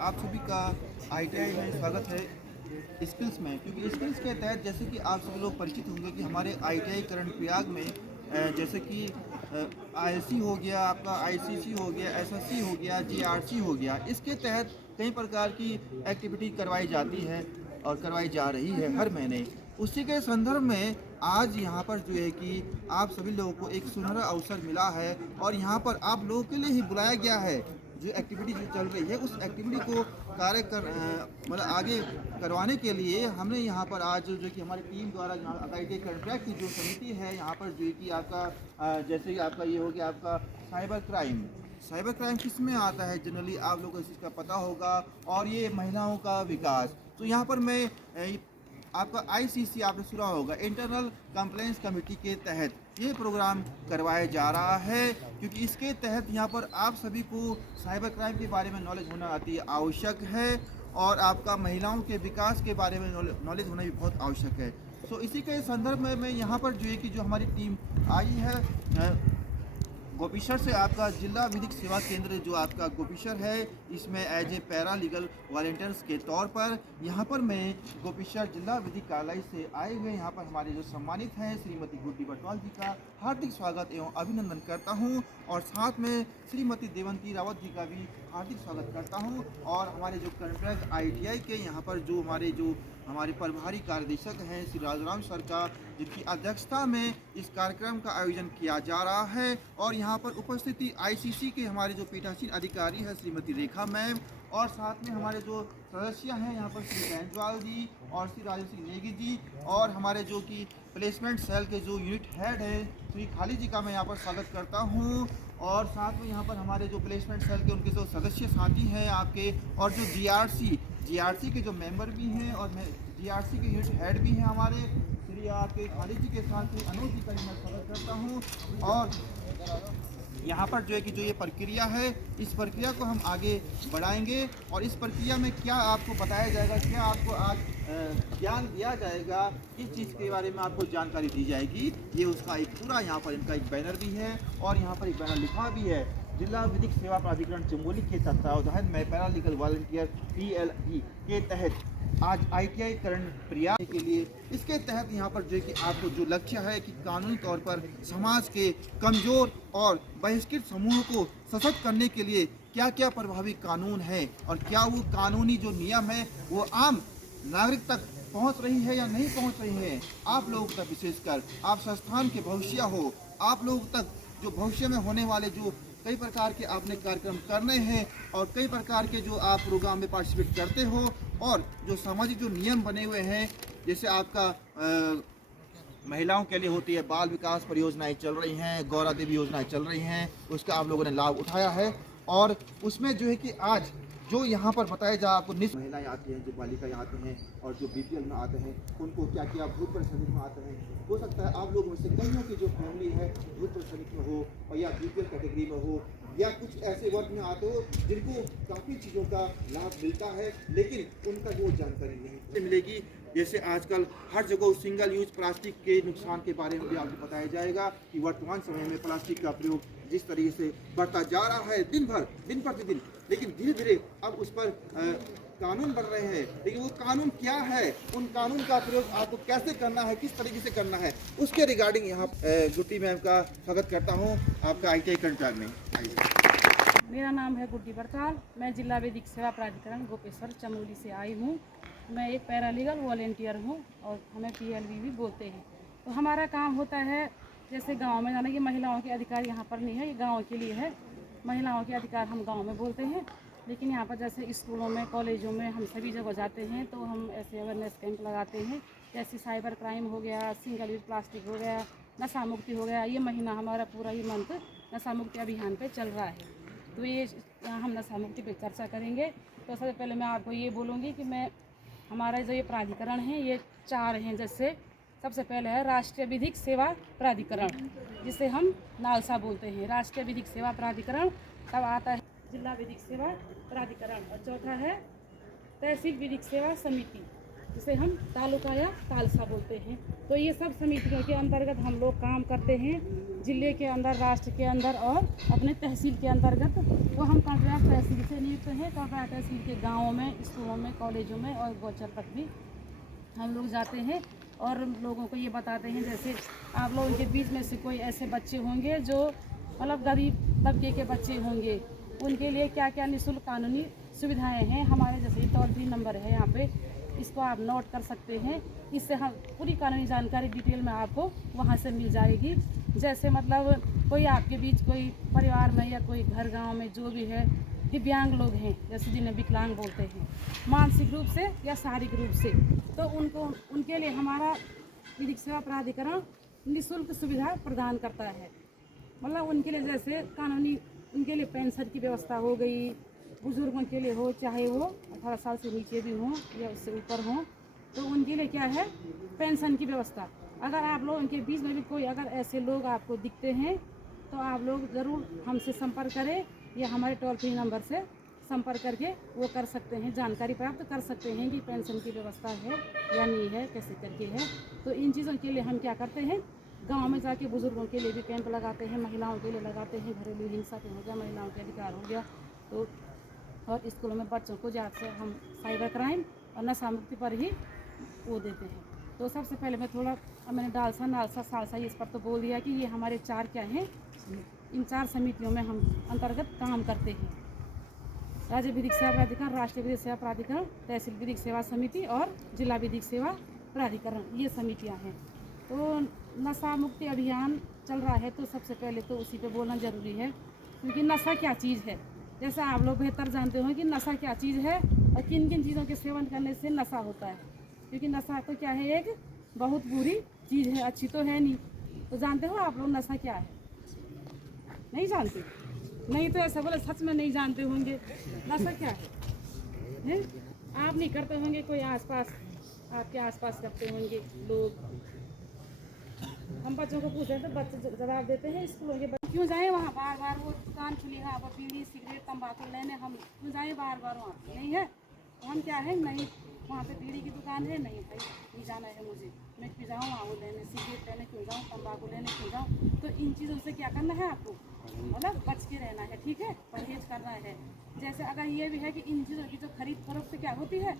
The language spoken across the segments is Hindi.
आप सभी का आईटीआई में स्वागत है स्किल्स में, क्योंकि स्किल्स के तहत जैसे कि आप सभी लोग परिचित होंगे कि हमारे आईटीआई कर्णप्रयाग में जैसे कि आईएससी हो गया, आपका आईसीसी हो गया, एसएससी हो गया, जीआरसी हो गया, इसके तहत कई प्रकार की एक्टिविटी करवाई जाती है और करवाई जा रही है हर महीने। उसी के संदर्भ में आज यहाँ पर जो है कि आप सभी लोगों को एक सुनहरा अवसर मिला है और यहाँ पर आप लोगों के लिए ही बुलाया गया है। जो एक्टिविटी जो चल रही है उस एक्टिविटी को मतलब आगे करवाने के लिए हमने यहाँ पर आज जो कि हमारी टीम द्वारा यहाँ आईटीआई कर्णप्रयाग की जो समिति है यहाँ पर जो कि आपका जैसे कि आपका ये हो गया आपका साइबर क्राइम किस में आता है, जनरली आप लोगों को इस चीज़ का पता होगा, और ये महिलाओं का विकास। तो यहाँ पर मैं आपका आईसीसी आपने सुना होगा, इंटरनल कंप्लेंट्स कमेटी के तहत ये प्रोग्राम करवाया जा रहा है, क्योंकि इसके तहत यहाँ पर आप सभी को साइबर क्राइम के बारे में नॉलेज होना अति आवश्यक है और आपका महिलाओं के विकास के बारे में नॉलेज होना भी बहुत आवश्यक है। सो इसी के संदर्भ में मैं यहाँ पर जो है कि जो हमारी टीम आई है गोपीसर से, आपका जिला विधिक सेवा केंद्र जो आपका गोपीसर है, इसमें as a paralegal volunteers के तौर पर यहाँ पर मैं गोपीसर जिला विधिक कार्यालय से आए हुए यहाँ पर हमारे जो सम्मानित हैं श्रीमती गुड्डी बटवाल जी का हार्दिक स्वागत एवं अभिनंदन करता हूँ, और साथ में श्रीमती देवंती रावत जी का भी हार्दिक स्वागत करता हूँ। और हमारे जो कर्णप्रयाग आईटीआई के यहाँ पर जो हमारे प्रभारी कार्यदेशक हैं श्री राजाराम सर का, जिनकी अध्यक्षता में इस कार्यक्रम का आयोजन किया जा रहा है, और यहाँ पर उपस्थिति आईसीसी के हमारे जो पीठासीन अधिकारी है श्रीमती रेखा मैम, और साथ में हमारे जो सदस्य हैं यहाँ पर श्री बैंजवाल जी और श्री राजेश सिंह नेगी जी, और हमारे जो कि प्लेसमेंट सेल के जो यूनिट हेड है श्री खाली जी का मैं यहाँ पर स्वागत करता हूँ, और साथ में यहाँ पर हमारे जो प्लेसमेंट सेल के उनके जो सदस्य साथी हैं आपके, और जो जीआरसी के जो मेंबर भी हैं और जीआरसी के यूनिट हेड भी हैं हमारे श्री आपके खाली जी के साथ ही अनुज जी का मैं स्वागत करता हूँ। और यहाँ पर जो है कि जो ये प्रक्रिया है, इस प्रक्रिया को हम आगे बढ़ाएंगे, और इस प्रक्रिया में क्या आपको बताया जाएगा, क्या आपको आज ज्ञान दिया जाएगा, किस चीज़ के बारे में आपको जानकारी दी जाएगी, ये उसका एक पूरा यहाँ पर इनका एक बैनर भी है, और यहाँ पर एक बैनर लिखा भी है, जिला विधिक सेवा प्राधिकरण चमोली के तत्वावधान में पैरा लीगल वॉलंटियर PLE के तहत आज आईटीआई कर्णप्रयाग के लिए, इसके तहत यहाँ पर जो है कि आपको जो लक्ष्य है कि कानूनी तौर पर समाज के कमज़ोर और बहिष्कृत समूहों को सशक्त करने के लिए क्या क्या प्रभावी कानून है, और क्या वो कानूनी जो नियम है वो आम नागरिक तक पहुँच रही है या नहीं पहुँच रही है, आप लोगों तक विशेषकर आप संस्थान के भविष्य हो, आप लोगों तक जो भविष्य में होने वाले जो कई प्रकार के आपने कार्यक्रम करने हैं और कई प्रकार के जो आप प्रोग्राम में पार्टिसिपेट करते हो, और जो सामाजिक जो नियम बने हुए हैं, जैसे आपका महिलाओं के लिए होती है बाल विकास परियोजनाएं चल रही हैं, गौरा देवी योजनाएं चल रही हैं, उसका आप लोगों ने लाभ उठाया है, और उसमें जो है कि आज जो यहाँ पर बताया जा आपको महिलाएं आती हैं, जो बालिकाएं आते हैं और जो बीपीएल में आते हैं, उनको क्या क्या भूत श्रमिक में आते हैं, हो सकता है आप लोगों में से कईयों की जो फैमिली है भूत श्रमिक में हो, और या बीपीएल कैटेगरी में हो, या कुछ ऐसे वर्ग में आते हो जिनको काफ़ी चीज़ों का लाभ मिलता है, लेकिन उनका वो जानकारी नहीं मिलेगी। जैसे आजकल हर जगह सिंगल यूज प्लास्टिक के नुकसान के बारे में भी आपको बताया जाएगा कि वर्तमान समय में प्लास्टिक का प्रयोग जिस तरीके से बढ़ता जा रहा है दिन प्रतिदिन, लेकिन धीरे धीरे अब उस पर कानून बन रहे हैं, लेकिन वो कानून क्या है, उन कानून का प्रयोग आपको कैसे करना है, किस तरीके से करना है, उसके रिगार्डिंग यहाँ गुड्डी मैम का स्वागत करता हूँ आपका आईटीआई कर्णप्रयाग में। मेरा नाम है गुड्डी बटवाल, मैं जिला विधिक सेवा प्राधिकरण गोपेश्वर चमोली से आई हूँ। मैं एक पैरालीगल वॉलंटियर हूँ और हमें PLB भी बोलते हैं। तो हमारा काम होता है जैसे गांव में जाना कि महिलाओं के अधिकार यहाँ पर नहीं है, ये गांव के लिए है। महिलाओं के अधिकार हम गांव में बोलते हैं, लेकिन यहाँ पर जैसे स्कूलों में, कॉलेजों में हम सभी जगह जाते हैं तो हम ऐसे अवेयरनेस कैंप लगाते हैं, जैसे साइबर क्राइम हो गया, सिंगल यूज प्लास्टिक हो गया, नशा मुक्ति हो गया। ये महीना हमारा पूरा ही मंथ नशा मुक्ति अभियान पे चल रहा है, तो ये हम नशा मुक्ति पे चर्चा करेंगे। तो सबसे पहले मैं आपको ये बोलूँगी कि हमारा जो ये प्राधिकरण है ये 4 हैं। जैसे सबसे पहले है राष्ट्रीय विधिक सेवा प्राधिकरण, जिसे हम नालसा बोलते हैं, राष्ट्रीय विधिक सेवा प्राधिकरण। तब आता है जिला विधिक सेवा प्राधिकरण, और चौथा है तहसील विधिक सेवा समिति, जिसे हम तालुका या तालसा बोलते हैं। तो ये सब समितियों के अंतर्गत हम लोग काम करते हैं। जिले के अंदर, राष्ट्र के अंदर और अपने तहसील के अंतर्गत। तो हम कॉन्ट्रैक्ट तहसील से नियुक्त हैं। कॉन्ट्रैक्ट तहसील के गाँवों में, स्कूलों में, कॉलेजों में और गोचर तक भी हम लोग जाते हैं और लोगों को ये बताते हैं, जैसे आप लोगों के बीच में से कोई ऐसे बच्चे होंगे जो मतलब गरीब तबके के बच्चे होंगे, उनके लिए क्या क्या निःशुल्क कानूनी सुविधाएं हैं। हमारे जैसे टोल फ्री नंबर है यहाँ पे, इसको आप नोट कर सकते हैं। इससे हम पूरी कानूनी जानकारी डिटेल में आपको वहाँ से मिल जाएगी। जैसे मतलब कोई आपके बीच कोई परिवार में या कोई घर गांव में जो भी है दिव्यांग लोग हैं, जैसे जिन्हें विकलांग बोलते हैं, मानसिक रूप से या शारीरिक रूप से, तो उनके लिए हमारा विधिक सेवा प्राधिकरण निःशुल्क सुविधा प्रदान करता है। मतलब उनके लिए जैसे कानूनी, उनके लिए पेंशन की व्यवस्था हो गई, बुजुर्गों के लिए हो, चाहे वो 18 साल से नीचे भी हों या उससे ऊपर हों, तो उनके लिए क्या है, पेंशन की व्यवस्था। अगर आप लोग उनके बीच में भी कोई अगर ऐसे लोग आपको दिखते हैं तो आप लोग ज़रूर हमसे संपर्क करें या हमारे टोल फ्री नंबर से संपर्क करके वो कर सकते हैं, जानकारी प्राप्त कर सकते हैं कि पेंशन की व्यवस्था है या नहीं है, कैसे करके है। तो इन चीज़ों के लिए हम क्या करते हैं, गांव में जाके बुजुर्गों के लिए भी कैंप लगाते हैं, महिलाओं के लिए लगाते हैं, घरेलू हिंसा पे हो गया, महिलाओं के अधिकार हो गया, तो और स्कूलों में बच्चों को ज़्यादा से हम साइबर क्राइम और नशा मुक्ति पर ही वो देते हैं। तो सबसे पहले मैं थोड़ा, मैंने डालसा नालसा सालसा इस पर तो बोल दिया कि ये हमारे 4 क्या हैं, इन 4 समितियों में हम अंतर्गत काम करते हैं। राज्य विधिक सेवा प्राधिकरण, राष्ट्रीय विधिक सेवा प्राधिकरण, तहसील विधिक सेवा समिति और जिला विधिक सेवा प्राधिकरण, ये समितियां हैं। तो नशा मुक्ति अभियान चल रहा है, तो सबसे पहले तो उसी पे बोलना ज़रूरी है, क्योंकि नशा क्या चीज़ है, जैसा आप लोग बेहतर जानते हो कि नशा क्या चीज़ है और किन किन चीज़ों के सेवन करने से नशा होता है। क्योंकि नशा तो क्या है, एक बहुत बुरी चीज़ है, अच्छी तो है नहीं। तो जानते हो आप लोग नशा क्या है? नहीं जानते? नहीं तो ऐसा बोले सच में नहीं जानते होंगे नशा क्या है? आप नहीं करते होंगे, कोई आसपास, आपके आसपास करते होंगे लोग। हम बच्चों को पूछते हैं तो बच्चे जवाब देते हैं, स्कूलों के बच्चे क्यों जाए वहाँ बार बार, वो दुकान खुली है, अब बीड़ी सिगरेट तंबाकू लेने हम क्यों जाए बार बार वहाँ? नहीं है तो हम क्या है, नहीं वहाँ पे बीड़ी की दुकान है, नहीं भाई नहीं जाना है मुझे, मैं क्यों जाऊँ वहाँ वो लेने, सिगरेट लेने क्यों जाऊँ, तंबाकू लेने क्यों जाऊँ। तो इन चीज़ों से क्या करना है आपको, मतलब बच के रहना है, ठीक है, परहेज करना है। जैसे अगर ये भी है कि इन चीज़ों की जो खरीद फरोख्त क्या होती है,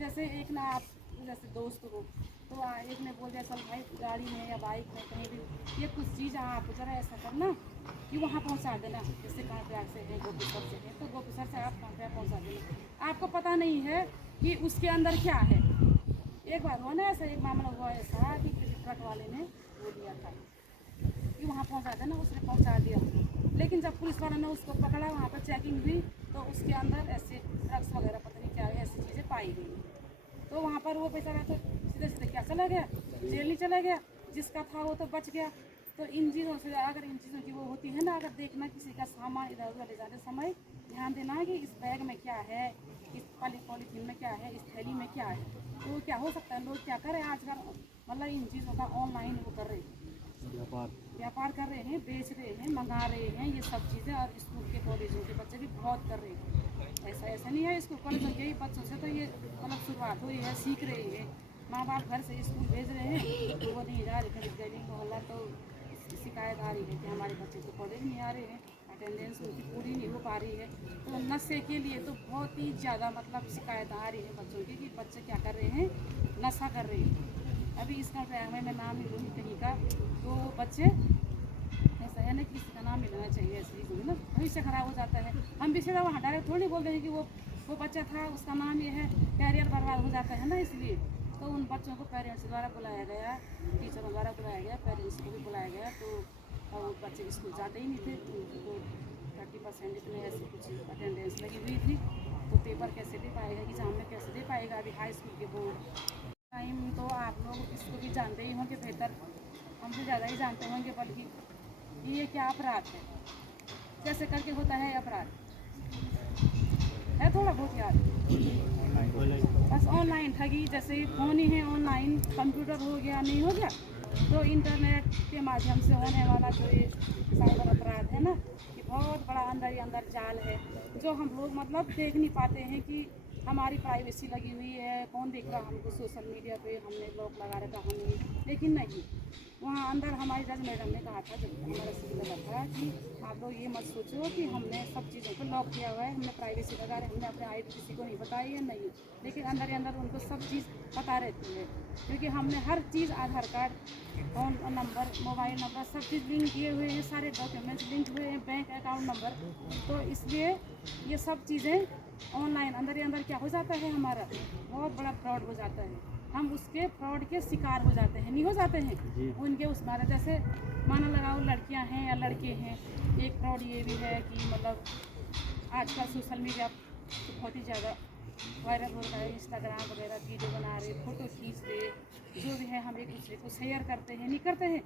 जैसे एक ना आप जैसे दोस्त हो तो एक ने बोल दिया चल भाई गाड़ी में या बाइक में कहीं भी ये कुछ चीज़ आप जरा ऐसा करना कि वहाँ पहुँचा देना, जैसे कांट्रैक्ट से है, गोपीसर से है, तो गोपीसर से आप कांट्रैक्ट पहुँचा देना। आपको पता नहीं है कि उसके अंदर क्या है। एक बार हुआ ना ऐसा, एक मामला हुआ ऐसा कि किसी ट्रक वाले ने वो दिया था कि वहाँ पहुँचा देना, उसने पहुँचा दिया, लेकिन जब पुलिस वालों ने उसको पकड़ा, वहाँ पर चेकिंग हुई तो उसके अंदर ऐसे ड्रग्स वगैरह पता नहीं क्या ऐसी चीज़ें पाई गई। तो वहाँ पर वो बेचारा तो सीधे सीधे क्या चला गया, जेल नहीं चला गया, जिसका था वो तो बच गया। तो इन चीज़ों से अगर इन चीज़ों की वो होती है ना, अगर देखना किसी का सामान इधर उधर ले जाते समय ध्यान देना कि इस बैग में क्या है, इस पॉलीथीन में क्या है, इस थैली में क्या है। तो क्या हो सकता है, लोग क्या करें आजकल, मतलब इन चीज़ों का ऑनलाइन वो कर रहे हैं, व्यापार कर रहे हैं, बेच रहे हैं, मंगा रहे हैं ये सब चीज़ें। और स्कूल के कॉलेजों के बच्चे भी बहुत कर रहे हैं। ऐसा नहीं है, स्कूल कॉलेजों के ही बच्चों से तो ये मतलब शुरुआत हुई है, सीख रही है। माँ बाप घर से स्कूल भेज रहे हैं तो वो नहीं जा रहे, फिर गली मोहल्ला तो शिकायत आ रही है कि हमारे बच्चे तो कॉलेज नहीं आ रहे हैं, अटेंडेंस उनकी पूरी नहीं हो पा रही है। तो नशे के लिए तो बहुत ही ज़्यादा मतलब शिकायत आ रही है बच्चों की कि बच्चे क्या कर रहे हैं, नशा कर रहे हैं। अभी इसका मैं नाम नहीं लूँगी कहीं का, तो बच्चे ऐसा है ना कि किसी का नाम मिलना चाहिए, ऐसे ही कोई ना भविष्य खराब हो जाता है। हम भी सीधा वहाँ डायरेक्ट थोड़ी बोलते हैं कि वो बच्चा था उसका नाम ये है, कैरियर बर्बाद हो जाता है ना। इसलिए तो उन बच्चों को पेरेंट्स द्वारा बुलाया गया, टीचरों द्वारा बुलाया गया, पेरेंट्स को भी बुलाया गया। तो वो बच्चे स्कूल जाते ही नहीं थे, उनको 30% इतने ऐसी कुछ अटेंडेंस लगी हुई थी। तो पेपर कैसे दे पाएगा, एग्जाम में कैसे दे पाएगा अभी हाई स्कूल के बोर्ड टाइम। तो आप लोग इसको भी जानते ही होंगे, बेहतर हमसे ज़्यादा ही जानते होंगे, बल्कि ये क्या अपराध है, कैसे करके होता है अपराध है, थोड़ा बहुत याद बस ऑनलाइन ठगी, जैसे फ़ोन ही है, ऑनलाइन कंप्यूटर हो गया, नहीं हो गया तो इंटरनेट के माध्यम से होने वाला जो ये साइबर अपराध है ना, कि बहुत बड़ा अंदर ही अंदर जाल है, जो हम लोग मतलब देख नहीं पाते हैं कि हमारी प्राइवेसी लगी हुई है, कौन देख रहा हमको सोशल मीडिया पे, हमने लॉक लगा रखा हमने, लेकिन नहीं, वहाँ अंदर हमारी जज मैडम ने कहा था, जब हमारा सिविल लगा था, कि आप लोग ये मत सोचो कि हमने सब चीज़ों को लॉक किया हुआ है, हमने प्राइवेसी लगा रहे, हमने अपने ID किसी को नहीं बताई है, नहीं। लेकिन अंदर ही अंदर उनको सब चीज़ पता रहती है, क्योंकि हमने हर चीज़, Aadhaar card, phone number, mobile number, सब चीज़ लिंक किए हुए हैं, सारे डॉक्यूमेंट्स लिंक हुए हैं, बैंक अकाउंट नंबर। तो इसलिए ये सब चीज़ें ऑनलाइन अंदर ही अंदर क्या हो जाता है, हमारा बहुत बड़ा फ्रॉड हो जाता है। हम उसके फ्रॉड के शिकार हो जाते हैं, नहीं हो जाते हैं उनके उस बारे। जैसे माना लगाओ लड़कियां हैं या लड़के हैं, एक फ्रॉड ये भी है कि मतलब आजकल सोशल मीडिया बहुत ही ज़्यादा वायरल हो रहा है, इंस्टाग्राम वगैरह वीडियो बना रहे, फ़ोटो खींच रहे, जो भी है हम एक दूसरे को शेयर करते हैं, नहीं करते हैं।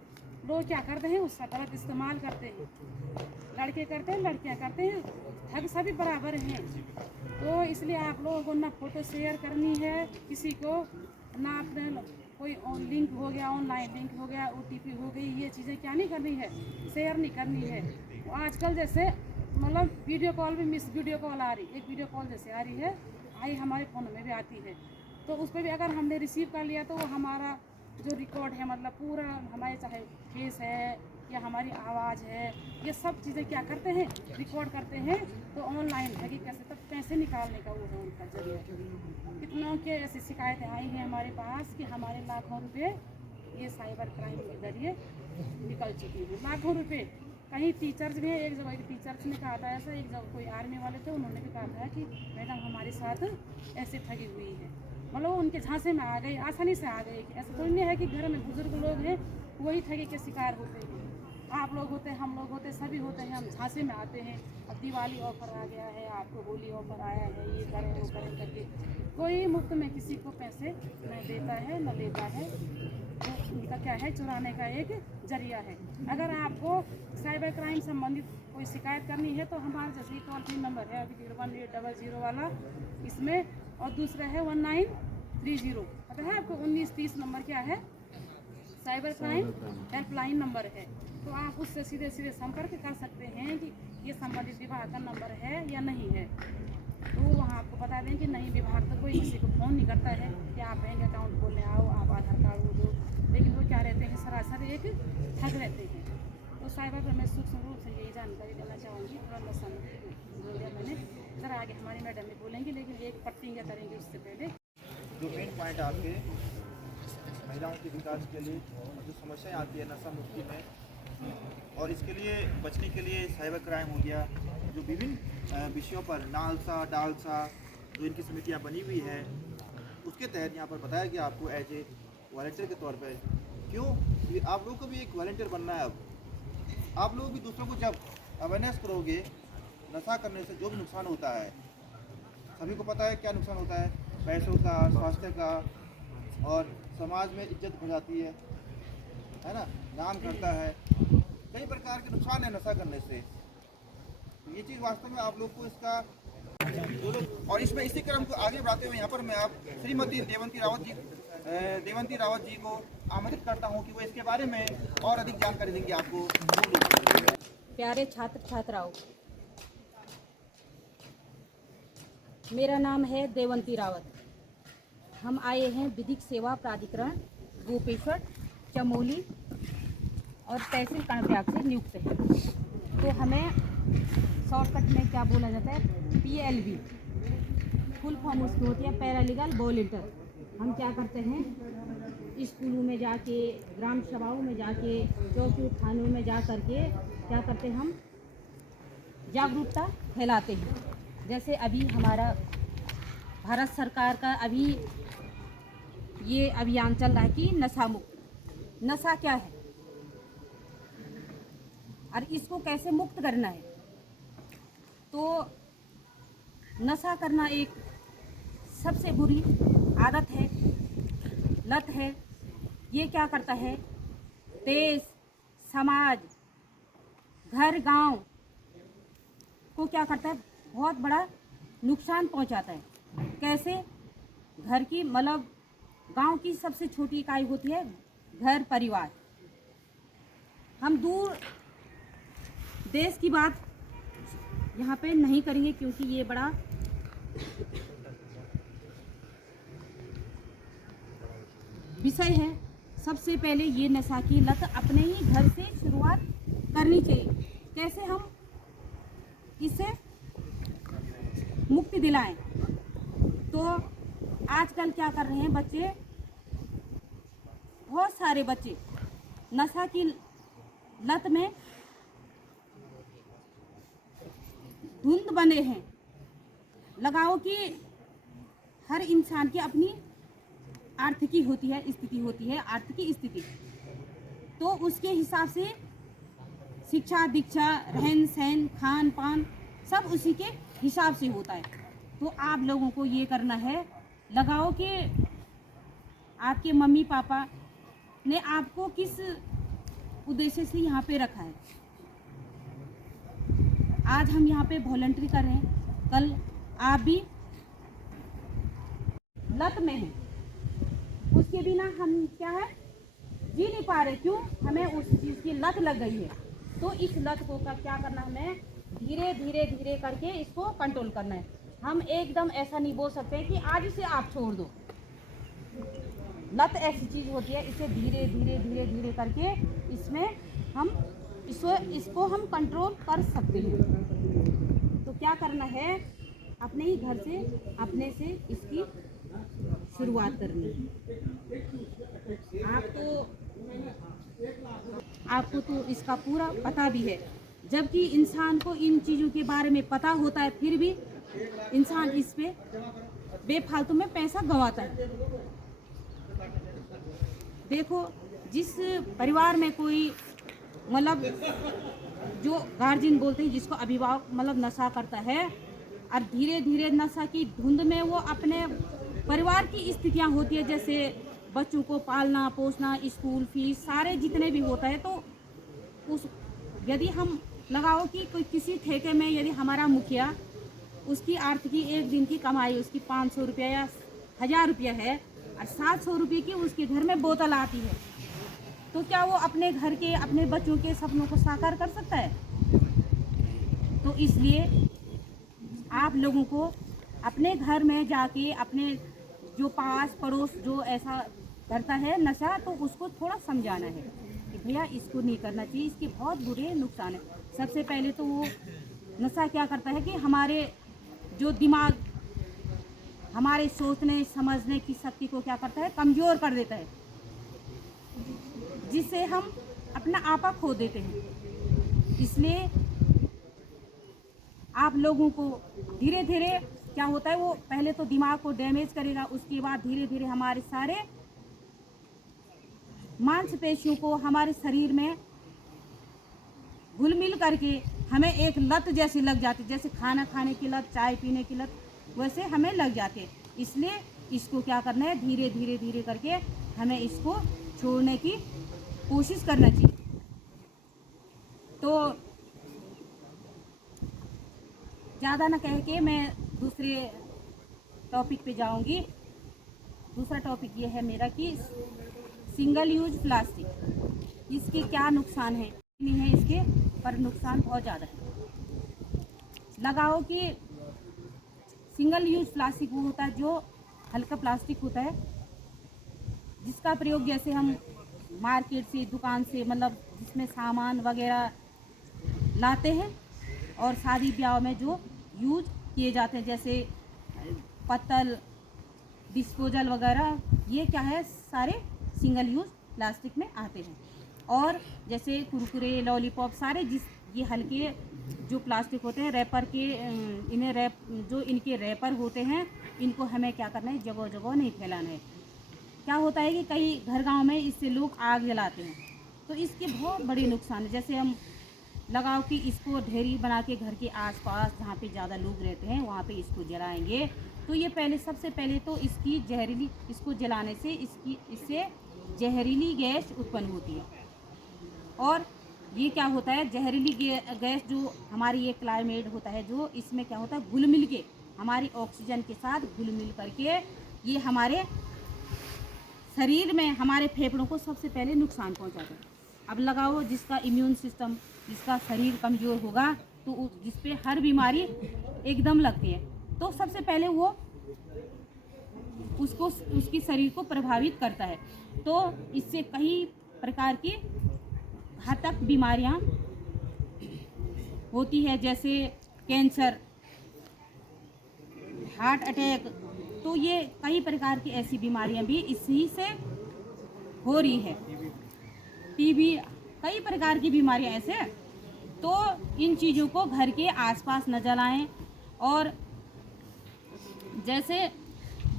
लोग क्या करते हैं, उसका गलत इस्तेमाल करते हैं, लड़के करते हैं, लड़कियां करते हैं, ठग सभी बराबर हैं। तो इसलिए आप लोगों को ना फ़ोटो शेयर करनी है किसी को, ना अपने कोई लिंक हो गया, ऑनलाइन लिंक हो गया, OTP हो गई, ये चीज़ें क्या नहीं करनी है, शेयर नहीं करनी है। आजकल जैसे मतलब वीडियो कॉल भी मिस वीडियो कॉल आ रही, एक वीडियो कॉल जैसे आ रही है, आई हमारे फ़ोन में भी आती है, तो उस पर भी अगर हमने रिसीव कर लिया तो वो हमारा जो रिकॉर्ड है, मतलब पूरा हमारे चाहे फेस है या हमारी आवाज़ है, ये सब चीज़ें क्या करते हैं, रिकॉर्ड करते हैं। तो ऑनलाइन ठगी कैसे, तब पैसे निकालने का वो है उनका जरिया। कितनों के ऐसी शिकायतें आई हैं हमारे पास कि हमारे लाखों रुपए ये साइबर क्राइम के जरिए निकल चुके हैं, लाखों रुपए। कहीं टीचर्स भी हैं, एक जगह एक टीचर्स ने कहा था ऐसा, एक जगह कोई आर्मी वाले थे, उन्होंने भी कहा था कि मैडम हमारे साथ ऐसे ठगी हुई है। मतलब उनके झांसे में आ गए, आसानी से आ गए। कि ऐसा थोड़ी नहीं है कि घर में बुजुर्ग लोग हैं वही ठगी के शिकार होते हैं, आप लोग होते हैं, हम लोग होते हैं, सभी होते हैं, हम झांसे में आते हैं। अब दिवाली ऑफर आ गया है, आपको होली ऑफर आया है, ये करें वो करें करके कोई मुफ्त में किसी को पैसे न देता है न लेता है। तो उनका क्या है, चुराने का एक जरिया है। अगर आपको साइबर क्राइम संबंधित कोई शिकायत करनी है तो हमारा जैसे टोल फ्री नंबर है अभी 1800 वाला इसमें, और दूसरा है 1930, पता है आपको 1930 नंबर क्या है, साइबर क्राइम हेल्पलाइन नंबर है। तो आप उससे सीधे सीधे संपर्क कर सकते हैं कि ये संबंधित विभाग का नंबर है या नहीं है। तो वहाँ आपको बता दें कि नहीं, विभाग तो कोई किसी को फ़ोन नहीं करता है कि आप बैंक अकाउंट खोलने आओ, आप आधार कार्ड वो दो, लेकिन वो क्या रहते हैं, सरासर एक ठग रहते हैं। तो साइबर पर मैं सूक्ष्म रूप से यही जानकारी देना चाहूँगी। थोड़ा मैं बोल दिया मैंने, ज़रा आगे हमारी मैडम भी बोलेंगे, लेकिन एक प्रतिज्ञा करेंगे उससे पहले। जो मेन पॉइंट आपके महिलाओं के विकास के लिए जो समस्याएं आती है नशा मुक्ति में, और इसके लिए बचने के लिए साइबर क्राइम हो गया, जो विभिन्न विषयों पर नालसा डालसा जो इनकी समितियां बनी हुई है, उसके तहत यहाँ पर बताया गया आपको एज ए वॉलंटियर के तौर पर। क्यों कि आप लोगों को भी एक वॉलंटियर बनना है। अब आप लोग भी दूसरों को जब अवेयरनेस करोगे, नशा करने से जो भी नुकसान होता है, सभी को पता है क्या नुकसान होता है, पैसों का, स्वास्थ्य का, और समाज में इज्जत हो जाती है ना, नाम करता है, कई प्रकार के नुकसान है नशा करने से। ये चीज़ वास्तव में आप लोग को इसका और इसमें इसी क्रम को आगे बढ़ाते हुए यहाँ पर मैं आप श्रीमती देवंती रावत जी को आमंत्रित करता हूँ कि वो इसके बारे में और अधिक जानकारी देंगे आपको। प्यारे छात्र छात्राओं, मेरा नाम है देवंती रावत। हम आए हैं विधिक सेवा प्राधिकरण गोपेश्वर चमोली और तहसील कर्णप्रयाग से नियुक्त है। तो हमें शॉर्टकट में क्या बोला जाता है, PLV, फुल फॉर्म उसकी होती है पैरालीगल वॉलंटियर। हम क्या करते हैं, स्कूलों में जाके, ग्राम सभाओं में जाके, चौकी थानों में जा करके क्या करते हैं, हम जागरूकता फैलाते हैं। जैसे अभी हमारा भारत सरकार का अभी ये अभियान चल रहा है कि नशा मुक्त। नशा क्या है और इसको कैसे मुक्त करना है। तो नशा करना एक सबसे बुरी आदत है, लत है। ये क्या करता है, देश, समाज, घर, गांव को क्या करता है, बहुत बड़ा नुकसान पहुंचाता है। कैसे, घर की मतलब गांव की सबसे छोटी इकाई होती है घर परिवार। हम दूर देश की बात यहाँ पे नहीं करेंगे क्योंकि ये बड़ा विषय है, सबसे पहले ये नशा की लत अपने ही घर से शुरुआत करनी चाहिए। कैसे हम इससे मुक्ति दिलाएं? तो आजकल क्या कर रहे हैं बच्चे, बहुत सारे बच्चे नशा की लत में धुंध बने हैं। लगाओ कि हर इंसान की अपनी आर्थिकी होती है, स्थिति होती है, आर्थिकी स्थिति, तो उसके हिसाब से शिक्षा दीक्षा रहन सहन खान पान सब उसी के हिसाब से होता है। तो आप लोगों को ये करना है, लगाओ कि आपके मम्मी पापा ने आपको किस उद्देश्य से यहाँ पे रखा है। आज हम यहाँ पे वॉलंटरी कर रहे हैं, कल आप भी लत में हैं, उसके बिना हम क्या है जी नहीं पा रहे। क्यों? हमें उस चीज़ की लत लग गई है। तो इस लत को क्या करना है, हमें धीरे धीरे धीरे करके इसको कंट्रोल करना है। हम एकदम ऐसा नहीं बोल सकते कि आज इसे आप छोड़ दो। लत ऐसी चीज़ होती है, इसे धीरे धीरे धीरे धीरे करके इसमें हम इसको हम कंट्रोल कर सकते हैं। तो क्या करना है, अपने ही घर से अपने से इसकी शुरुआत करनी है। आपको तो इसका पूरा पता भी है, जबकि इंसान को इन चीज़ों के बारे में पता होता है, फिर भी इंसान इस पे बेफालतू में पैसा गंवाता है। देखो, जिस परिवार में कोई मतलब जो गार्जियन बोलते हैं, जिसको अभिभावक मतलब नशा करता है और धीरे धीरे नशा की धुंध में वो अपने परिवार की स्थितियां होती है, जैसे बच्चों को पालना पोसना, स्कूल फीस सारे जितने भी होता है, तो उस यदि हम लगाओ कि कोई किसी ठेके में यदि हमारा मुखिया, उसकी आर्थिकी एक दिन की कमाई उसकी 500 रुपया या 1000 रुपया है और 700 रुपये की उसके घर में बोतल आती है, तो क्या वो अपने घर के अपने बच्चों के सपनों को साकार कर सकता है? तो इसलिए आप लोगों को अपने घर में जाके अपने जो पास पड़ोस जो ऐसा करता है नशा, तो उसको थोड़ा समझाना है कि भैया इसको नहीं करना चाहिए, इसके बहुत बुरे नुकसान है। सबसे पहले तो वो नशा क्या करता है कि हमारे जो दिमाग, हमारे सोचने समझने की शक्ति को क्या करता है, कमज़ोर कर देता है, जिससे हम अपना आपा खो देते हैं। इसलिए आप लोगों को धीरे धीरे क्या होता है, वो पहले तो दिमाग को डैमेज करेगा, उसके बाद धीरे धीरे हमारे सारे मांसपेशियों को हमारे शरीर में घुल मिल करके हमें एक लत जैसी लग जाती, जैसे खाना खाने की लत, चाय पीने की लत, वैसे हमें लग जाते हैं। इसलिए इसको क्या करना है, धीरे धीरे धीरे करके हमें इसको छोड़ने की कोशिश करना चाहिए। तो ज़्यादा ना कह के मैं दूसरे टॉपिक पे जाऊंगी। दूसरा टॉपिक ये है मेरा कि सिंगल यूज प्लास्टिक, इसके क्या नुकसान है, नहीं है इसके, पर नुकसान बहुत ज़्यादा है। लगाओ कि सिंगल यूज प्लास्टिक वो होता है जो हल्का प्लास्टिक होता है, जिसका प्रयोग जैसे हम मार्केट से दुकान से मतलब जिसमें सामान वगैरह लाते हैं और शादी ब्याह में जो यूज किए जाते हैं, जैसे पत्तल डिस्पोजल वगैरह, ये क्या है, सारे सिंगल यूज प्लास्टिक में आते हैं। और जैसे कुरकुरे लॉलीपॉप सारे ये हल्के जो प्लास्टिक होते हैं, रैपर के इन्हें जो इनके रैपर होते हैं, इनको हमें क्या करना है, जगह जगह नहीं फैलाना है। क्या होता है कि कई घर गांव में इससे लोग आग जलाते हैं, तो इसके बहुत बड़े नुकसान है। जैसे हम लगाओ कि इसको ढेरी बना के घर के आसपास जहाँ पे ज़्यादा लोग रहते हैं वहाँ पे इसको जलाएंगे, तो ये सबसे पहले तो इसकी जहरीली, इसको जलाने से इससे जहरीली गैस उत्पन्न होती है। और ये क्या होता है, जहरीली गैस जो हमारी ये क्लाइमेट होता है, जो इसमें क्या होता है, घुल मिल के हमारी ऑक्सीजन के साथ घुल मिल करके ये हमारे शरीर में, हमारे फेफड़ों को सबसे पहले नुकसान पहुंचाता है। अब लगाओ जिसका इम्यून सिस्टम, जिसका शरीर कमज़ोर होगा, तो जिस पे हर बीमारी एकदम लगती है, तो सबसे पहले वो उसको उसकी शरीर को प्रभावित करता है। तो इससे कई प्रकार की घातक बीमारियां होती है, जैसे कैंसर, हार्ट अटैक। तो ये कई प्रकार की ऐसी बीमारियां भी इसी से हो रही है, टीबी, कई प्रकार की बीमारियां ऐसे। तो इन चीज़ों को घर के आसपास न जलाएं। और जैसे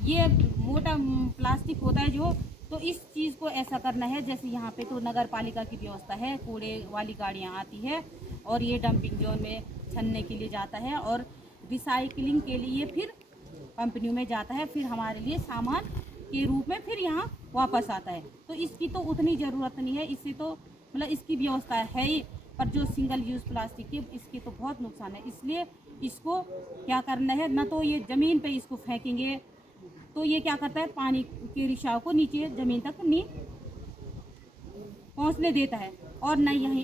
ये मोटा प्लास्टिक होता है जो, तो इस चीज़ को ऐसा करना है, जैसे यहाँ पे तो नगर पालिका की व्यवस्था है, कूड़े वाली गाड़ियाँ आती है और ये डंपिंग जोन में छनने के लिए जाता है और रिसाइकलिंग के लिए फिर कंपनियों में जाता है, फिर हमारे लिए सामान के रूप में फिर यहाँ वापस आता है। तो इसकी तो उतनी ज़रूरत नहीं है, इससे तो मतलब इसकी व्यवस्था है ही, पर जो सिंगल यूज़ प्लास्टिक की इसके तो बहुत नुकसान है। इसलिए इसको क्या करना है, ना तो ये ज़मीन पे इसको फेंकेंगे तो ये क्या करता है, पानी के रिसाव को नीचे ज़मीन तक नहीं पहुँचने देता है, और न यहीं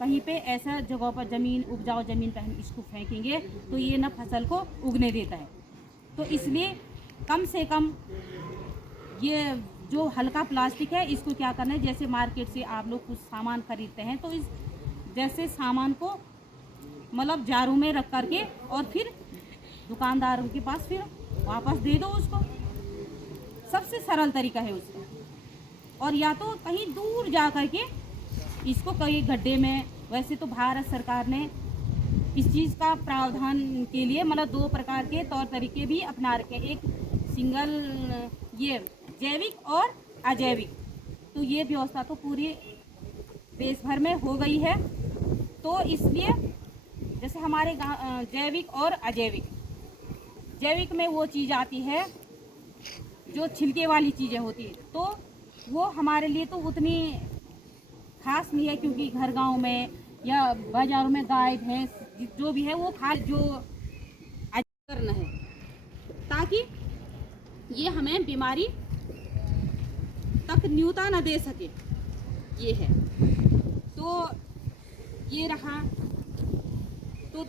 कहीं पे ऐसा जगह पर ज़मीन, उपजाऊ ज़मीन पर हम इसको फेंकेंगे तो ये न फसल को उगने देता है। तो इसलिए कम से कम ये जो हल्का प्लास्टिक है इसको क्या करना है, जैसे मार्केट से आप लोग कुछ सामान खरीदते हैं तो इस जैसे सामान को मतलब जारू में रख करके और फिर दुकानदारों के पास फिर वापस दे दो उसको, सबसे सरल तरीका है उसका। और या तो कहीं दूर जा कर के इसको कई गड्ढे में, वैसे तो भारत सरकार ने इस चीज़ का प्रावधान के लिए मतलब 2 प्रकार के तौर तरीके भी अपना रखे, एक सिंगल ये जैविक और अजैविक। तो ये व्यवस्था तो पूरे देश भर में हो गई है। तो इसलिए जैसे हमारे जैविक और अजैविक, जैविक में वो चीज़ आती है जो छिलके वाली चीज़ें होती है, तो वो हमारे लिए तो उतनी खास नहीं है, क्योंकि घर गांव में या बाज़ारों में गाय भैंस जो भी है वो खा, जो करना है ताकि ये हमें बीमारी तक न्यूनता न दे सके, ये है। तो ये रहा। तो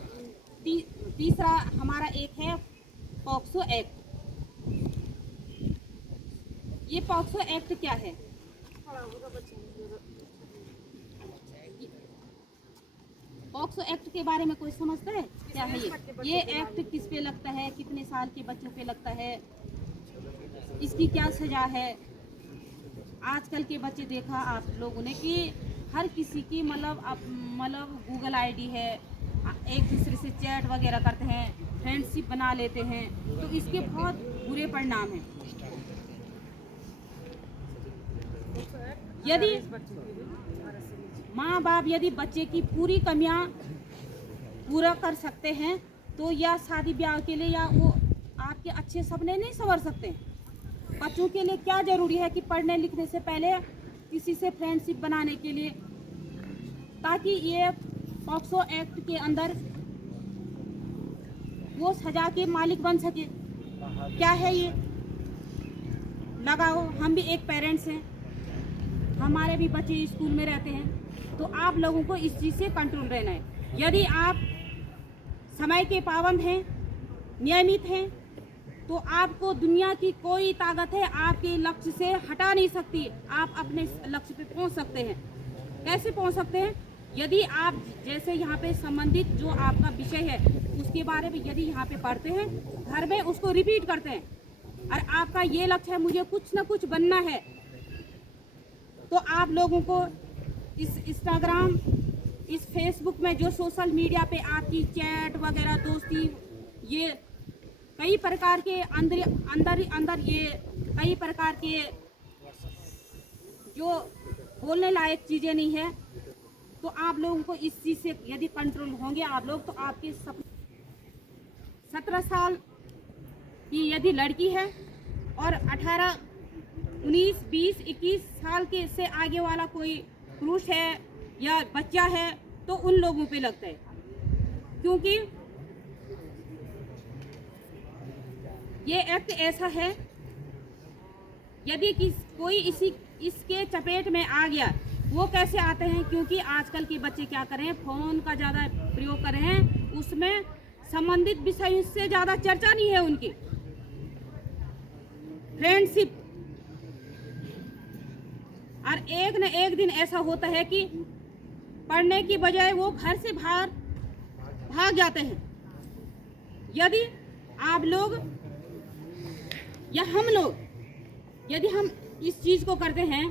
तीसरा हमारा एक है पॉक्सो एक्ट। ये पॉक्सो एक्ट क्या है? पॉक्सो एक्ट के बारे में कोई समझता है क्या है ये एक्ट किस पे लगता है, कितने साल के बच्चों पे लगता है, इसकी क्या सजा है? आजकल के बच्चे देखा आप लोगों ने कि हर किसी की मतलब गूगल आईडी है, एक दूसरे से चैट वगैरह करते हैं, फ्रेंडशिप बना लेते हैं, तो इसके बहुत बुरे परिणाम हैं। यदि माँ बाप यदि बच्चे की पूरी कमियां पूरा कर सकते हैं तो या शादी ब्याह के लिए या वो आपके अच्छे सपने नहीं संवर सकते। बच्चों के लिए क्या ज़रूरी है कि पढ़ने लिखने से पहले किसी से फ्रेंडशिप बनाने के लिए, ताकि ये पॉक्सो एक्ट के अंदर वो सजा के मालिक बन सके। क्या है ये? लगाओ, हम भी एक पेरेंट्स हैं, हमारे भी बच्चे स्कूल में रहते हैं, तो आप लोगों को इस चीज़ से कंट्रोल रहना है। यदि आप समय के पाबंद हैं, नियमित हैं, तो आपको दुनिया की कोई ताकत है आपके लक्ष्य से हटा नहीं सकती। आप अपने लक्ष्य पे पहुंच सकते हैं। कैसे पहुंच सकते हैं? यदि आप जैसे यहाँ पे संबंधित जो आपका विषय है उसके बारे में यदि यहाँ पे पढ़ते हैं, घर में उसको रिपीट करते हैं, और आपका ये लक्ष्य है मुझे कुछ ना कुछ बनना है, तो आप लोगों को इस इंस्टाग्राम, इस फेसबुक में जो सोशल मीडिया पे आपकी चैट वगैरह दोस्ती, ये कई प्रकार के अंदर ये कई प्रकार के जो बोलने लायक चीज़ें नहीं है, तो आप लोगों को इस चीज़ से यदि कंट्रोल होंगे आप लोग, तो आपके 17 साल की यदि लड़की है और 18, 19, 20, 21 साल के से आगे वाला कोई पुरुष है या बच्चा है, तो उन लोगों पे लगता है। क्योंकि ये एक्ट ऐसा है, यदि कोई इसके चपेट में आ गया, वो कैसे आते हैं? क्योंकि आजकल के बच्चे क्या कर रहे हैं, फ़ोन का ज़्यादा प्रयोग कर रहे हैं, उसमें संबंधित विषय से ज़्यादा चर्चा नहीं है उनकी। फ्रेंडशिप। और एक न एक दिन ऐसा होता है कि पढ़ने की बजाय वो घर से बाहर भाग जाते हैं। यदि आप लोग या हम लोग यदि हम इस चीज़ को करते हैं,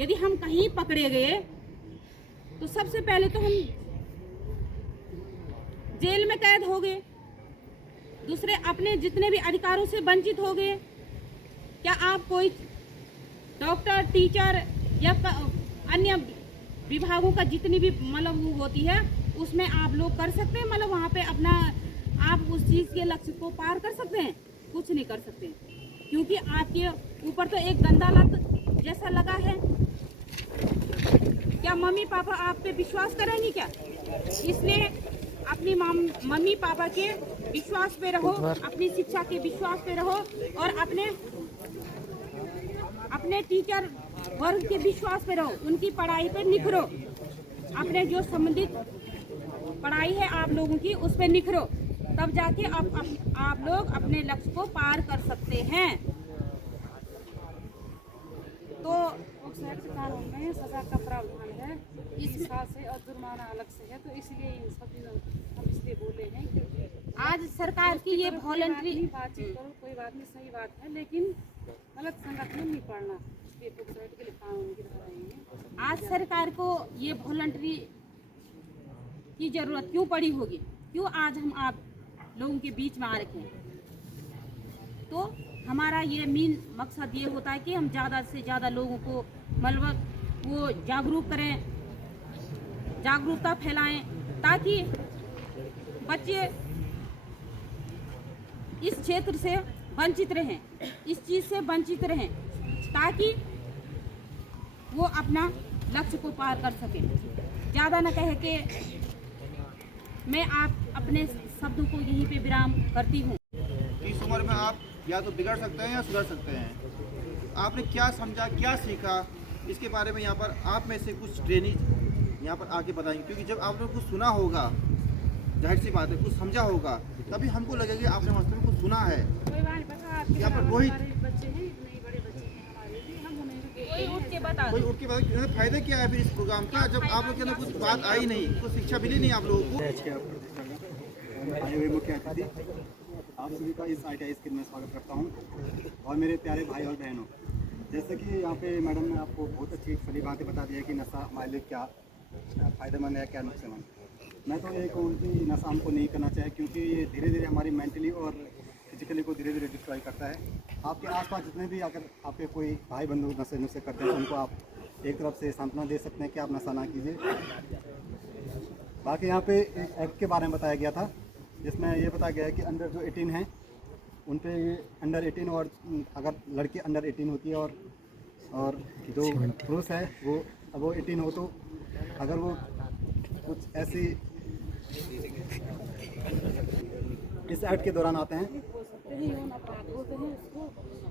यदि हम कहीं पकड़े गए तो सबसे पहले तो हम जेल में कैद हो गए, दूसरे अपने जितने भी अधिकारों से वंचित हो गए। क्या आप कोई डॉक्टर, टीचर या अन्य विभागों का जितनी भी मतलब वो होती है उसमें आप लोग कर सकते हैं, मतलब वहाँ पे अपना आप उस चीज़ के लक्ष्य को पार कर सकते हैं? कुछ नहीं कर सकते, क्योंकि आपके ऊपर तो एक गंदा लत जैसा लगा है। क्या मम्मी पापा आप पे विश्वास करेंगे क्या? इसलिए अपनी मम्मी पापा के विश्वास पे रहो, अपनी शिक्षा के विश्वास पे रहो और अपने टीचर वर्ग के विश्वास पे रहो, उनकी पढ़ाई पे निखरो, अपने जो संबंधित पढ़ाई है आप लोगों की उस पे निखरो, तब जाके आप लोग अपने लक्ष्य को पार कर सकते हैं। तो कानून में सजा का प्रावधान है, हिसाब से और जुर्माना अलग से है, तो इसलिए इन सब चीजों हम इसलिए बोले हैं कि आज सरकार की ये वॉलंटरी बातचीत करो, कोई बात नहीं, सही बात है, लेकिन गलत संगत में नहीं पड़ना, इसलिए पुक्सैट के लिए कानून की तरह हैं। आज सरकार को ये वॉलंटरी की जरूरत क्यों पड़ी होगी? क्यों आज हम आप लोगों के बीच में आ रखे हैं? तो हमारा ये मेन मकसद ये होता है कि हम ज़्यादा से ज़्यादा लोगों को मतलब वो जागरूक करें, जागरूकता फैलाएं, ताकि बच्चे इस क्षेत्र से वंचित रहें, इस चीज़ से वंचित रहें, ताकि वो अपना लक्ष्य को पार कर सकें। ज़्यादा न कहे कि मैं आप अपने शब्दों को यहीं पे विराम करती हूँ। इस उम्र में आप या तो बिगड़ सकते हैं या सुधर सकते हैं। आपने क्या समझा, क्या सीखा, इसके बारे में यहाँ पर आप में से कुछ ट्रेनिंग यहाँ पर आके बताएंगे, क्योंकि जब आपने कुछ सुना होगा, जाहिर सी बात है कुछ समझा होगा, तभी हमको लगेगा कि आपने वास्तव में कुछ सुना है। यहाँ पर कोई बच्चे हैं, नहीं बड़े बच्चे हैं हमारे भी, हम उन्हें कोई उठ के बता कोई उठ के बता, फायदा क्या है फिर इस प्रोग्राम का, जब आप लोग के अंदर कुछ बात आई नहीं, कुछ शिक्षा मिली नहीं आप लोगों को। आए हुए मुख्य अतिथि, आप सभी का इस ITI स्किल में स्वागत करता हूं। और मेरे प्यारे भाई और बहनों, जैसे कि यहाँ पे मैडम ने आपको बहुत अच्छी सभी बातें बता दी है कि नशा हमारे लिए क्या फ़ायदेमंद है, क्या नुकसानमंद। मैं तो ये कहूँ कि नशा हमको नहीं करना चाहिए, क्योंकि ये धीरे धीरे हमारी मेंटली और फिजिकली को धीरे धीरे डिस्ट्रॉय करता है। आपके आसपास जितने भी अगर आपके कोई भाई बंधु नशे करते हैं, उनको आप एक तरफ से सांत्वना दे सकते हैं कि आप नशा ना कीजिए। बाकी यहाँ पे एक एक्ट के बारे में बताया गया था, जिसमें ये बताया गया है कि अंडर जो 18 हैं उन पे अंडर 18, और अगर लड़की अंडर 18 होती है और जो पुरुष है वो 18 हो, तो अगर वो कुछ ऐसी इस एक्ट के दौरान आते हैं, अपराध होते हैं, उसको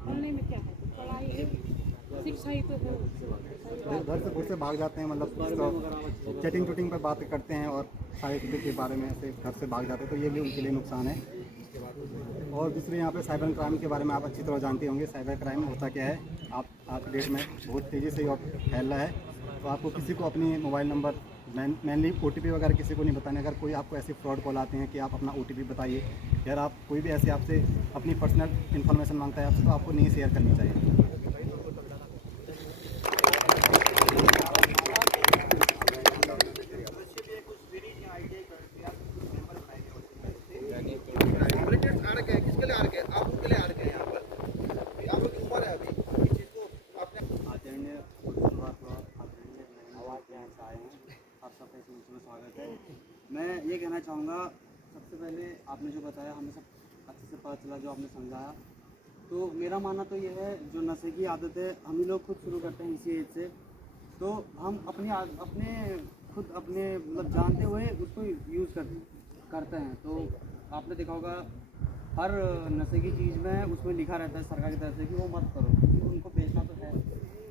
बोलने में क्या है, पढ़ाई शिक्षा ही तो है। घर से घर से भाग जाते हैं, मतलब चैटिंग टूटिंग पर बातें करते हैं और साहित्य के बारे में ऐसे घर से भाग जाते हैं, तो ये भी उनके लिए नुकसान है। और दूसरे यहाँ पे साइबर क्राइम के बारे में आप अच्छी तरह जानते होंगे। साइबर क्राइम होता क्या है, आज के डेट में बहुत तेज़ी से फैल रहा है। तो आपको किसी को अपनी मोबाइल नंबर, मेनली OTP वगैरह किसी को नहीं बताने। अगर कोई आपको ऐसे फ्रॉड कॉल आते हैं कि आप अपना OTP बताइए, यार आप कोई भी ऐसे आपसे अपनी पर्सनल इन्फॉर्मेशन मांगता है आपसे, तो आपको नहीं शेयर करनी चाहिए। किसके लिए आ रखे हैं? आप उनके लिए आ रखे हैं यहाँ पर। आप लोग की उम्र है अभी, इस चीज़ को आपने आदरणीय आए हैं, आप सबका इस मंच में स्वागत है। मैं ये कहना चाहूँगा, सबसे पहले आपने जो बताया हमें सब अच्छे से पता चला, जो आपने समझाया। तो मेरा मानना तो ये है, जो नशे की आदत है हम ही लोग खुद शुरू करते हैं इसी एज से, तो हम अपने खुद अपने मतलब जानते हुए उसको यूज़ करते हैं। तो आपने देखा होगा हर नशे की चीज़ में उसमें लिखा रहता है सरकार की तरफ से कि वो मत करो, क्योंकि उनको बेचना तो है,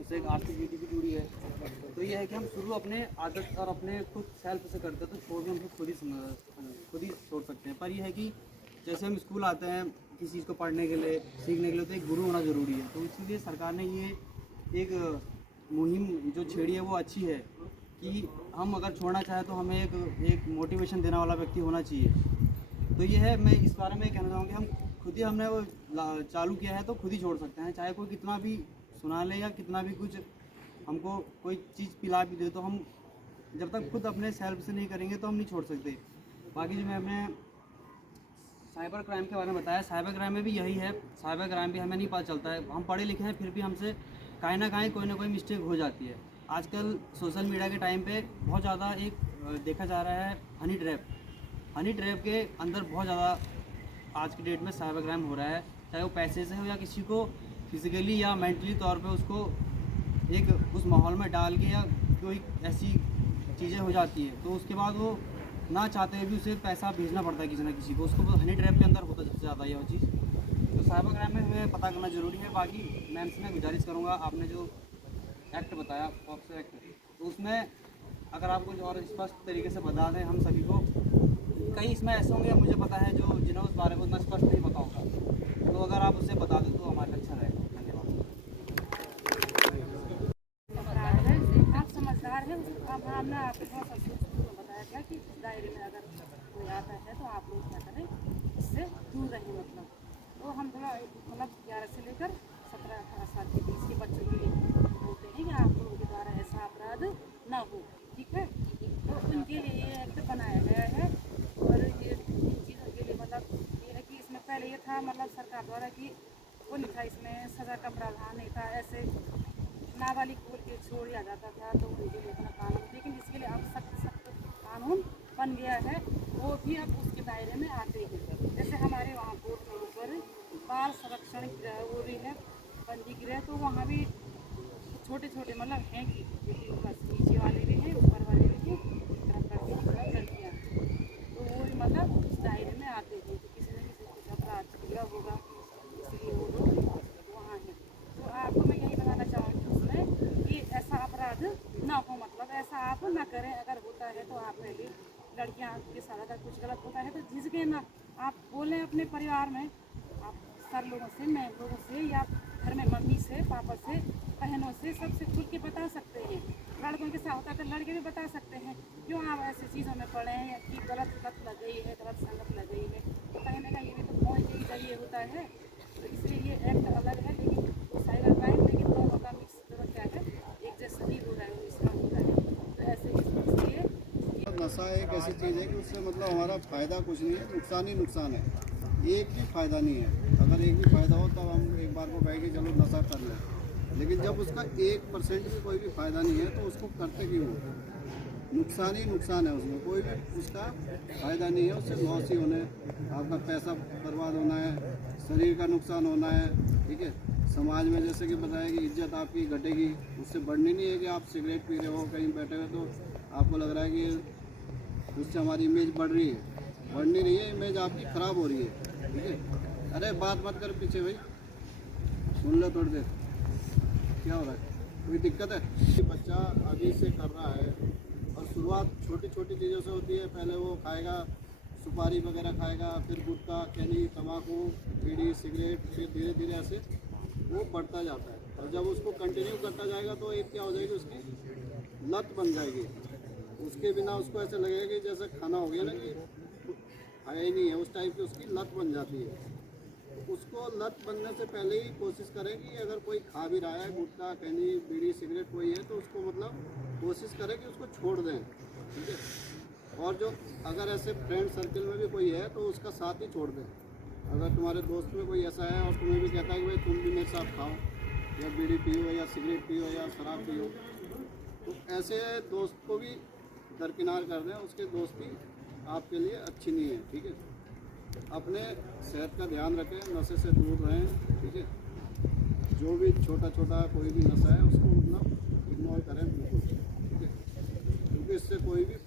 उससे एक आर्थिक नीति भी जुड़ी है। तो ये है कि हम शुरू अपने आदत और अपने खुद सेल्फ से करते हैं, तो छोड़ के हम खुद ही छोड़ सकते हैं। पर यह है कि जैसे हम स्कूल आते हैं किसी चीज़ को पढ़ने के लिए, सीखने के लिए, तो एक गुरु होना ज़रूरी है। तो इसीलिए सरकार ने ये एक मुहिम जो छेड़ी है वो अच्छी है कि हम अगर छोड़ना चाहें तो हमें एक मोटिवेशन देने वाला व्यक्ति होना चाहिए। तो ये है, मैं इस बारे में कहना चाहूँगा कि हम खुद ही हमने वो चालू किया है तो खुद ही छोड़ सकते हैं, चाहे कोई कितना भी सुना ले या कितना भी कुछ हमको कोई चीज़ पिला भी दे, तो हम जब तक खुद अपने सेल्फ से नहीं करेंगे तो हम नहीं छोड़ सकते। बाकी जो मैं अपने साइबर क्राइम के बारे में बताया, साइबर क्राइम में भी यही है, साइबर क्राइम भी हमें नहीं पता चलता है, हम पढ़े लिखे हैं फिर भी हमसे कहीं ना कहीं कोई ना कोई मिस्टेक हो जाती है। आजकल सोशल मीडिया के टाइम पे बहुत ज़्यादा एक देखा जा रहा है हनी ट्रैप के अंदर बहुत ज़्यादा आज की डेट में साइबर क्राइम हो रहा है, चाहे वो पैसे से हो या किसी को फिजिकली या मेंटली तौर पे उसको एक उस माहौल में डाल के या कोई ऐसी चीज़ें हो जाती है तो उसके बाद वो ना चाहते हुए भी उसे पैसा भेजना पड़ता है किसी ना किसी को, उसको हनी ट्रैप के अंदर होता सबसे ज़्यादा यह चीज़। तो साइबर क्राइम में हमें पता करना ज़रूरी है। बाकी मैम से मैं गुजारिश करूँगा, आपने जो एक्ट बताया पॉक्सो एक्ट, तो उसमें अगर आप कुछ और स्पष्ट तरीके से बता दें हम सभी को, कई इसमें ऐसे होंगे मुझे पता है जो जिन्हें उस बारे में उतना स्पष्ट नहीं पता होगा, तो अगर आप उससे बता दें तो हमारे लिए अच्छा रहेगा। धन्यवाद। आप समझदार हैं, अब हमने आपको बहुत अच्छे से बताया गया कि इस दायरे में अगर कोई आता है तो आप लोग क्या करें, इससे दूर रहें। मतलब तो हम थोड़ा मतलब 11 से लेकर 17-18 साल के बीच के बच्चों के लिए बोलते हैं कि आप लोगों के द्वारा ऐसा अपराध ना हो, ठीक है। तो उनके लिए ये एक्ट बनाया गया है और ये इन चीज़ों के लिए मतलब ये है कि इसमें पहले ये था मतलब सरकार द्वारा कि वो नहीं था, इसमें सज़ा का प्रावधान नहीं था, ऐसे नाबालिग बोल के छोड़ दिया जाता था तो उनके लिए अपना कानून, लेकिन इसके लिए अब सख्त कानून बन गया है, वो भी अब उसके दायरे में आते हैं। जैसे हमारे वहाँ कोर्ट के ऊपर बाल संरक्षण गृह वो भी है, बंदी गृह, तो वहाँ भी छोटे छोटे मतलब हैं कि बस नीचे वाले भी हैं ऊपर वाले भी हैं, लड़कियाँ, तो वो भी मतलब उस दायरे में आते हैं। तो किसी न किसी कुछ अपराध किया होगा इसलिए वो लोग वहाँ हैं। तो आपको मैं यही बताना चाहूँगी उसमें कि ऐसा अपराध ना हो, मतलब ऐसा आप ना करें, अगर होता है तो आप पहले लड़कियाँ के साथ अगर कुछ गलत होता है तो झिझके ना, आप बोलें अपने परिवार में, आप सर लोगों से, मैम लोगों से या घर में मम्मी से, पापा से, बहनों से, सबसे खुल के बता सकते हैं। लड़कों के साथ होता है तो लड़के भी बता सकते हैं, क्यों आप ऐसी चीज़ों में पड़े हैं कि गलत लत लग गई है, गलत संगत लग गई है, तो कहीं ना कहीं ये भी तो पहुँच के जरिए होता है। तो इसलिए ये एक्ट अलग है, लेकिन साइबर क्राइम, लेकिन दोनों का मिक्स दोनों क्या है, एक जैसा ही हो रहा है, इसका होता है। तो ऐसे इसलिए नशा एक ऐसी चीज़ है कि उससे मतलब हमारा फ़ायदा कुछ नहीं है, नुकसान ही नुकसान है, एक भी फ़ायदा नहीं है। अगर एक भी फ़ायदा हो तब हम एक बार को कहेंगे चलो नशा कर लें, लेकिन जब उसका 1% भी कोई भी फ़ायदा नहीं है तो उसको करते क्यों? नुकसान ही नुकसान है, उसमें कोई भी उसका फ़ायदा नहीं है, उससे लॉस ही होना है, आपका पैसा बर्बाद होना है, शरीर का नुकसान होना है, ठीक है। समाज में जैसे कि बताया कि इज्जत आपकी घटेगी, उससे बढ़नी नहीं है कि आप सिगरेट पी रहे हो कहीं बैठे हुए तो आपको लग रहा है कि उससे हमारी इमेज बढ़ रही है, बढ़नी नहीं है, इमेज आपकी ख़राब हो रही है, ठीक है। अरे बात मत कर पीछे भाई, सुन लो थोड़ी देर, क्या हो रहा है, कोई दिक्कत है? कि बच्चा अभी से कर रहा है और शुरुआत छोटी छोटी चीज़ों से होती है, पहले वो खाएगा सुपारी वगैरह खाएगा, फिर गुटखा, खैनी, तम्बाकू, बीड़ी, सिगरेट, फिर धीरे धीरे ऐसे वो बढ़ता जाता है और जब उसको कंटिन्यू करता जाएगा तो एक क्या हो जाएगी, उसकी लत बन जाएगी। उसके बिना उसको ऐसे लगेगा कि जैसे खाना हो गया ना कि खाया ही नहीं है, उस टाइप की उसकी लत बन जाती है। उसको लत बनने से पहले ही कोशिश करें कि अगर कोई खा भी रहा है गुटखा, खैनी, बीड़ी, सिगरेट कोई है तो उसको मतलब कोशिश करें कि उसको छोड़ दें, ठीक है। और जो अगर ऐसे फ्रेंड सर्कल में भी कोई है तो उसका साथ ही छोड़ दें। अगर तुम्हारे दोस्त में कोई ऐसा है और तुम्हें भी कहता है कि भाई तुम भी मेरे साथ खाओ या बीड़ी पियो या सिगरेट पियो या शराब पियो, तो ऐसे दोस्त को भी दरकिनार कर दें, उसके दोस्ती आपके लिए अच्छी नहीं है, ठीक है। अपने सेहत का ध्यान रखें, नशे से दूर रहें, ठीक है। जो भी छोटा छोटा कोई भी नशा है उसको मतलब इग्नोर करें बिल्कुल, ठीक है, क्योंकि इससे कोई भी